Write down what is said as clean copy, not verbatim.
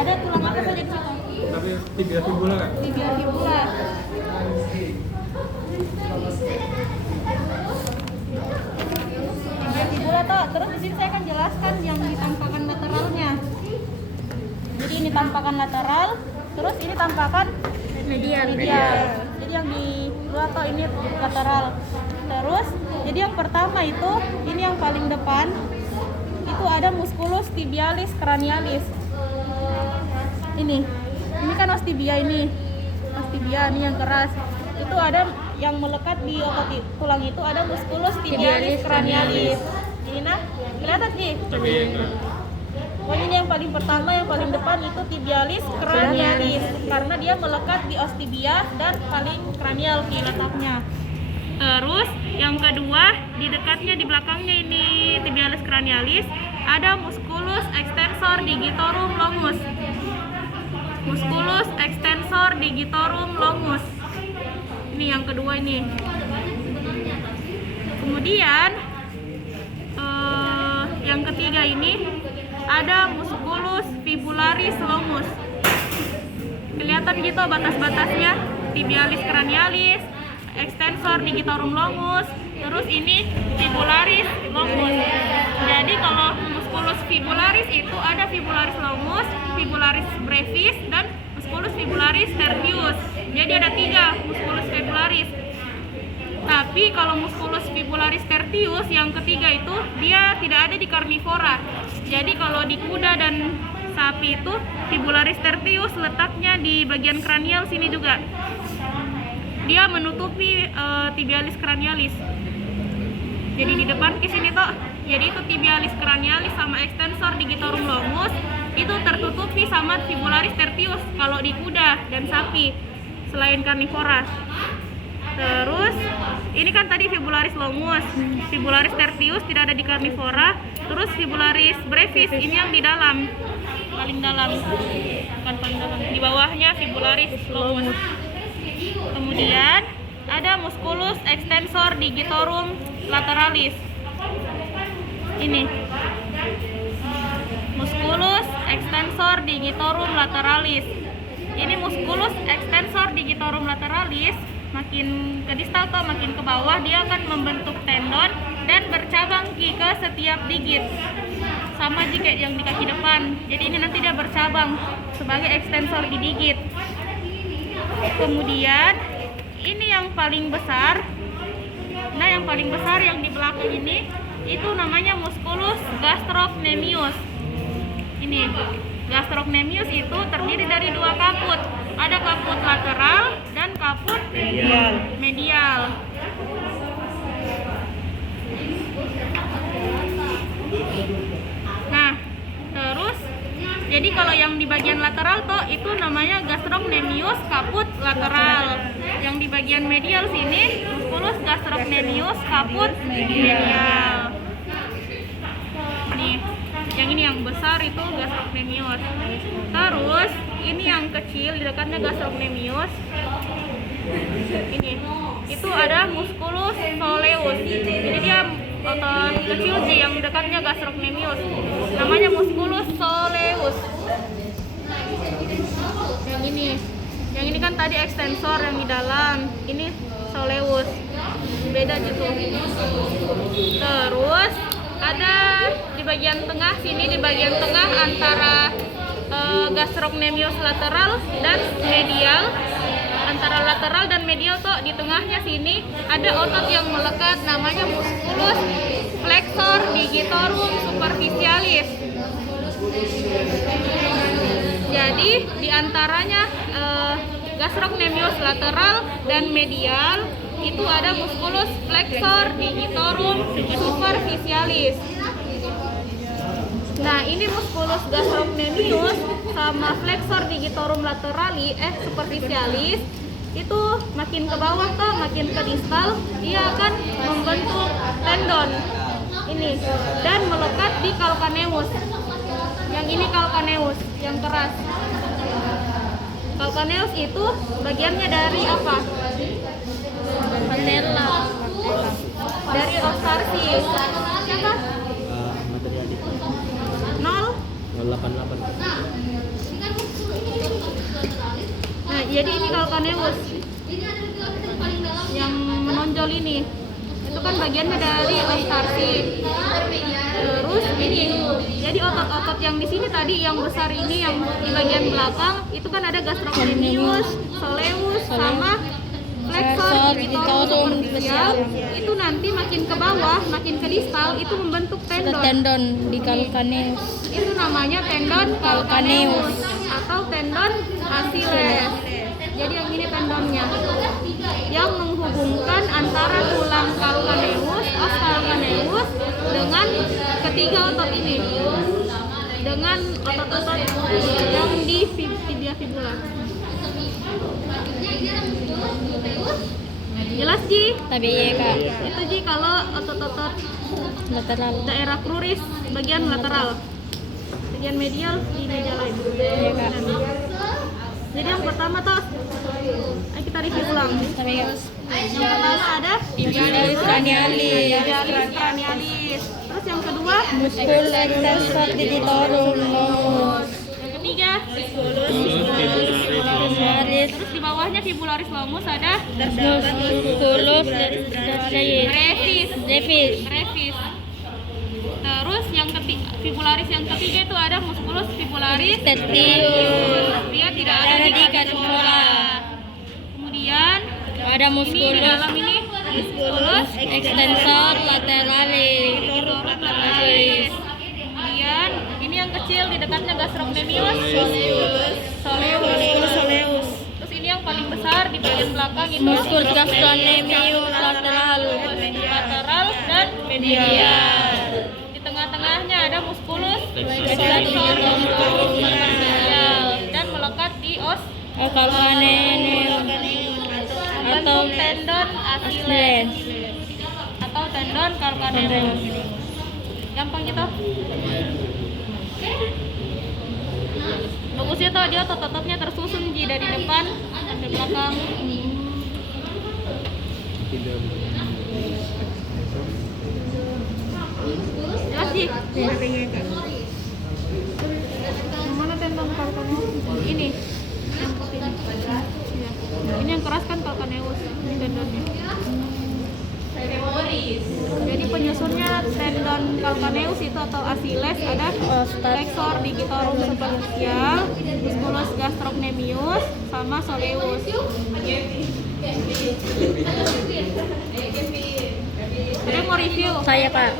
Ada tulang apa saja di situ? Tapi tibia fibula kan? Tibia fibula. Tibia fibula toh. Terus di sini saya akan jelaskan yang ditampakkan lateralnya. Jadi ini tampakan lateral, terus ini tampakan medial. Jadi yang di luar toh ini lateral. Terus jadi yang pertama itu ini yang paling depan itu ada musculus tibialis cranialis. Ini kan os tibia ini yang keras. Itu ada yang melekat di otot tulang itu ada musculus tibialis cranialis. Ini nah, kelihatan sih? Oh ini yang paling pertama, yang paling depan itu tibialis cranialis karena dia melekat di os tibia dan paling kranial di letaknya. Terus yang kedua di dekatnya di belakangnya ini tibialis cranialis ada musculus extensor digitorum longus. Musculus extensor digitorum longus. Ini yang kedua ini. Kemudian yang ketiga ini ada musculus fibularis longus. Kelihatan gitu batas-batasnya, tibialis cranialis, extensor digitorum longus, terus ini fibularis longus. Jadi kalau musculus fibularis itu ada fibularis longus, fibularis brevis, dan musculus fibularis tertius. Jadi ada 3 musculus fibularis. Tapi kalau musculus fibularis tertius yang ketiga itu dia tidak ada di karnivora. Jadi kalau di kuda dan sapi itu fibularis tertius letaknya di bagian kranial sini juga. Dia menutupi tibialis cranialis. Jadi di depan ke sini toh. Jadi itu tibialis cranialis sama extensor digitorum longus itu tertutupi sama fibularis tertius kalau di kuda dan sapi selain karnivora. Terus ini kan tadi fibularis longus, fibularis tertius tidak ada di karnivora. Terus fibularis brevis ini yang di dalam, paling dalam, bukan paling dalam, di bawahnya fibularis longus. Kemudian ada musculus extensor digitorum lateralis. Ini musculus extensor digitorum lateralis. Ini musculus extensor digitorum lateralis makin ke distal atau makin ke bawah dia akan membentuk tendon dan bercabang ke setiap digit. Sama jika yang di kaki depan. Jadi ini nanti dia bercabang sebagai extensor di digit. Kemudian ini yang paling besar. Nah, yang paling besar yang di belakang ini itu namanya musculus gastrocnemius. Ini gastrocnemius itu terdiri dari 2 kaput. Ada kaput lateral dan kaput medial. Nah, terus jadi kalau yang di bagian lateral toh itu namanya gastrocnemius kaput lateral. Yang di bagian medial sini musculus gastrocnemius kaput medial. Nih, yang ini yang besar itu gastrocnemius. Terus ini yang kecil di dekatnya gastrocnemius. Ini itu ada musculus soleus. Jadi dia otot kecil sih yang dekatnya gastrocnemius. Namanya musculus soleus. Yang ini kan tadi extensor yang di dalam. Ini soleus. Beda gitu. Terus ada di bagian tengah sini, di bagian tengah antara gastrocnemius lateral dan medial, antara lateral dan medial toh di tengahnya sini ada otot yang melekat namanya musculus flexor digitorum superficialis. Jadi di antaranya gastrocnemius lateral dan medial itu ada musculus flexor digitorum superficialis. Nah, ini musculus gastrocnemius sama flexor digitorum superficialis itu makin ke bawah toh, makin ke distal, dia akan membentuk tendon ini dan melekat di calcaneus. Yang ini calcaneus, yang keras. Calcaneus itu bagiannya dari apa? Patella. Dari os tarsi. Siapa? 0 88. Nah, jadi ini calcaneus yang menonjol ini. Itu kan bagiannya dari ostarsi. Terus ini, jadi otot-otot yang di sini tadi yang besar ini yang di bagian belakang itu kan ada gastrocnemius, soleus, sama flexor digitorum superficial. Itu nanti makin ke bawah, makin ke distal itu membentuk Ada tendon. tendon di calcaneus. Itu namanya tendon calcaneus atau tendon Achilles. Jadi yang ini tendonnya yang menghubungkan antara tulang calcaneus, os calcaneus dengan ketiga otot ini, dengan otot-otot yang di tibia fibula. Jelas Ji? Tapi iya kak, Itu Ji kalau otot-otot lateral. daerah kruris bagian lateral, bagian medial di meja lain. Iya kak. Jadi yang pertama toh, ayo kita review ulang. Tapi kak, Yang pertama ada tibialis cranialis, tibialis cranialis. Terus yang kedua, muscul extensor digitorum longus, yang ketiga, fibularis, terus di bawahnya fibularis longus ada musculus brevis. brevis, Terus yang ketiga, fibularis yang ketiga itu ada musculus fibularis tertius, dia tidak ada di carpora. Kemudian ada ini di musculus dalam ini musculus extensor lateralis, lateralis. Kemudian ini yang kecil di dekatnya gastrocnemius soleus. Terus ini yang paling besar di bagian belakang itu musculus gastrocnemius lateral, lateral dan medial. Di tengah-tengahnya ada musculus flexor superficial dan melekat di os calcaneus atau membentuk tendon Achilles atau tendon calcaneus. Gampang gitu. Bagusnya tuh dia otot-ototnya tersusun Ji dari depan sampai belakang. Jelas Ji? Yang mana tendon calcaneus? Ini. Yang putih. Iya. Ini yang keras kan calcaneus, ini tendonnya. Jadi penyusunnya tendon calcaneus itu atau Achilles ada flexor digitorum superficial, musculus gastrocnemius, sama soleus. Ada yang mau review? saya kak.